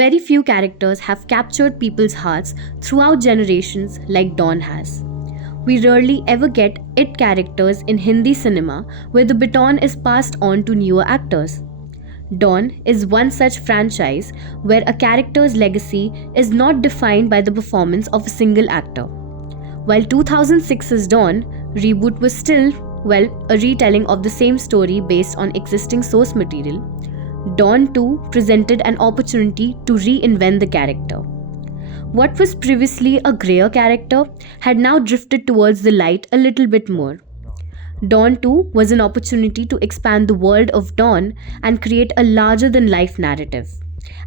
Very few characters have captured people's hearts throughout generations like Dawn has. We rarely ever get it characters in Hindi cinema where the baton is passed on to newer actors. Dawn is one such franchise where a character's legacy is not defined by the performance of a single actor. While 2006's Dawn reboot was still, a retelling of the same story based on existing source material, Dawn 2 presented an opportunity to reinvent the character. What was previously a grayer character had now drifted towards the light a little bit more. Dawn 2 was an opportunity to expand the world of Dawn and create a larger-than-life narrative.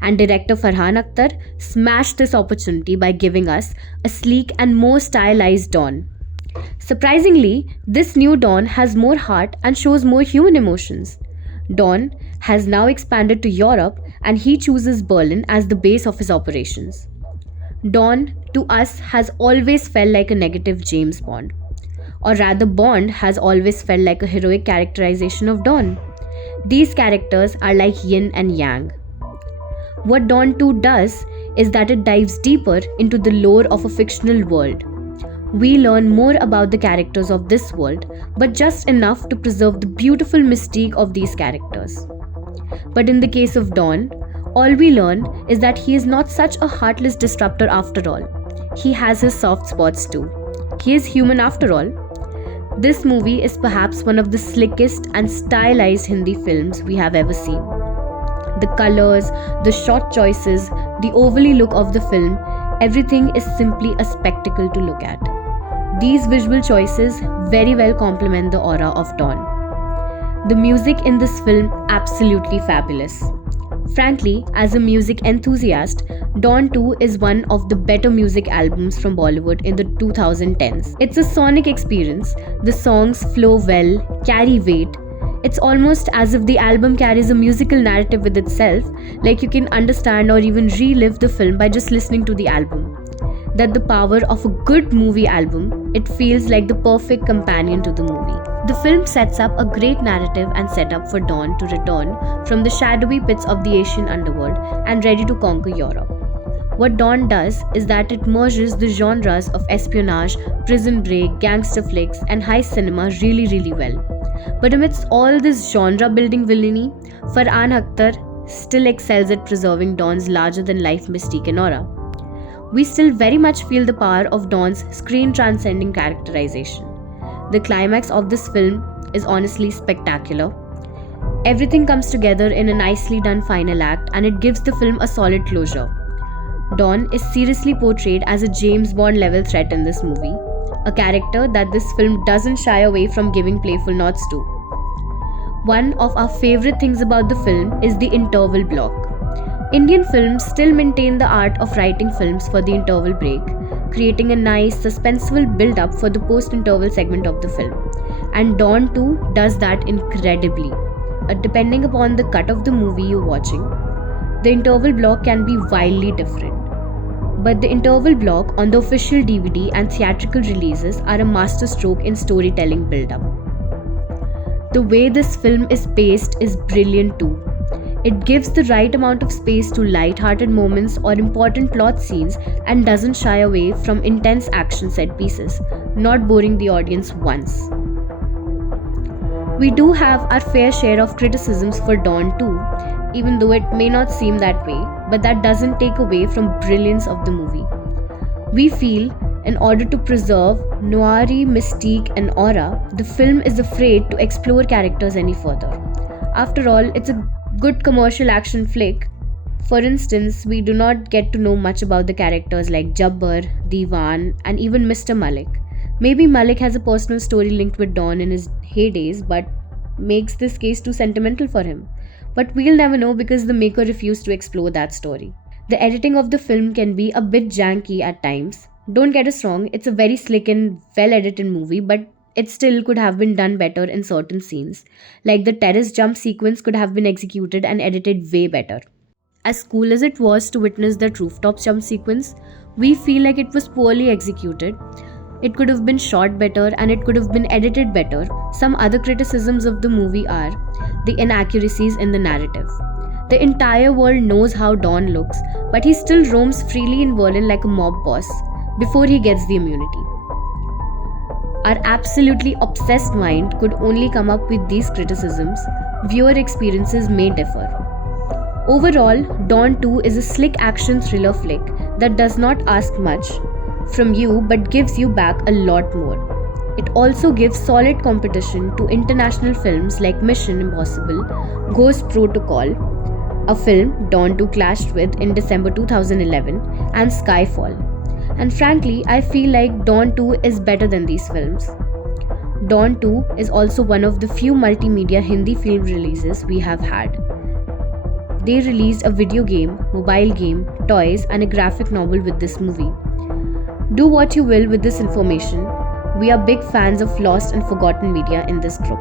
And director Farhan Akhtar smashed this opportunity by giving us a sleek and more stylized Dawn. Surprisingly, this new Dawn has more heart and shows more human emotions. Dawn has now expanded to Europe and he chooses Berlin as the base of his operations. Dawn, to us, has always felt like a negative James Bond. Or rather, Bond has always felt like a heroic characterization of Dawn. These characters are like yin and yang. What Dawn 2 does is that it dives deeper into the lore of a fictional world. We learn more about the characters of this world, but just enough to preserve the beautiful mystique of these characters. But in the case of Dawn, all we learn is that he is not such a heartless disruptor after all. He has his soft spots too. He is human after all. This movie is perhaps one of the slickest and stylized Hindi films we have ever seen. The colors, the shot choices, the overly look of the film, everything is simply a spectacle to look at. These visual choices very well complement the aura of Dawn. The music in this film absolutely fabulous. Frankly, as a music enthusiast, Dawn 2 is one of the better music albums from Bollywood in the 2010s. It's a sonic experience. The songs flow well, carry weight. It's almost as if the album carries a musical narrative with itself, like you can understand or even relive the film by just listening to the album. That the power of a good movie album, it feels like the perfect companion to the movie. The film sets up a great narrative and setup for Dawn to return from the shadowy pits of the Asian underworld and ready to conquer Europe. What Dawn does is that it merges the genres of espionage, prison break, gangster flicks, and heist cinema really well. But amidst all this genre-building villainy, Farhan Akhtar still excels at preserving Dawn's larger-than-life mystique and aura. We still very much feel the power of Dawn's screen-transcending characterization. The climax of this film is honestly spectacular. Everything comes together in a nicely done final act and it gives the film a solid closure. Dawn is seriously portrayed as a James Bond level threat in this movie, a character that this film doesn't shy away from giving playful nods to. One of our favorite things about the film is the interval block. Indian films still maintain the art of writing films for the interval break, creating a nice, suspenseful build-up for the post-interval segment of the film. And Dawn 2 does that incredibly. Depending upon the cut of the movie you're watching, the interval block can be wildly different. But the interval block on the official DVD and theatrical releases are a masterstroke in storytelling build-up. The way this film is paced is brilliant too. It gives the right amount of space to light-hearted moments or important plot scenes and doesn't shy away from intense action set pieces, not boring the audience once. We do have our fair share of criticisms for Dawn 2, even though it may not seem that way, but that doesn't take away from brilliance of the movie. We feel, in order to preserve noiry mystique and aura, the film is afraid to explore characters any further. After all, it's a good commercial action flick. For instance, we do not get to know much about the characters like Jabbar, Diwan, and even Mr. Malik. Maybe Malik has a personal story linked with Dawn in his heydays, but makes this case too sentimental for him. But we'll never know because the maker refused to explore that story. The editing of the film can be a bit janky at times. Don't get us wrong, it's a very slick and well-edited movie, but it still could have been done better in certain scenes. Like the terrace jump sequence could have been executed and edited way better. As cool as it was to witness that rooftop jump sequence, we feel like it was poorly executed. It could have been shot better and it could have been edited better. Some other criticisms of the movie are the inaccuracies in the narrative. The entire world knows how Don looks, but he still roams freely in Berlin like a mob boss before he gets the immunity. Our absolutely obsessed mind could only come up with these criticisms. Viewer experiences may differ. Overall, Don 2 is a slick action thriller flick that does not ask much from you but gives you back a lot more. It also gives solid competition to international films like Mission Impossible, Ghost Protocol, a film Don 2 clashed with in December 2011, and Skyfall. And frankly, I feel like Don 2 is better than these films. Don 2 is also one of the few multimedia Hindi film releases we have had. They released a video game, mobile game, toys, and a graphic novel with this movie. Do what you will with this information. We are big fans of lost and forgotten media in this group.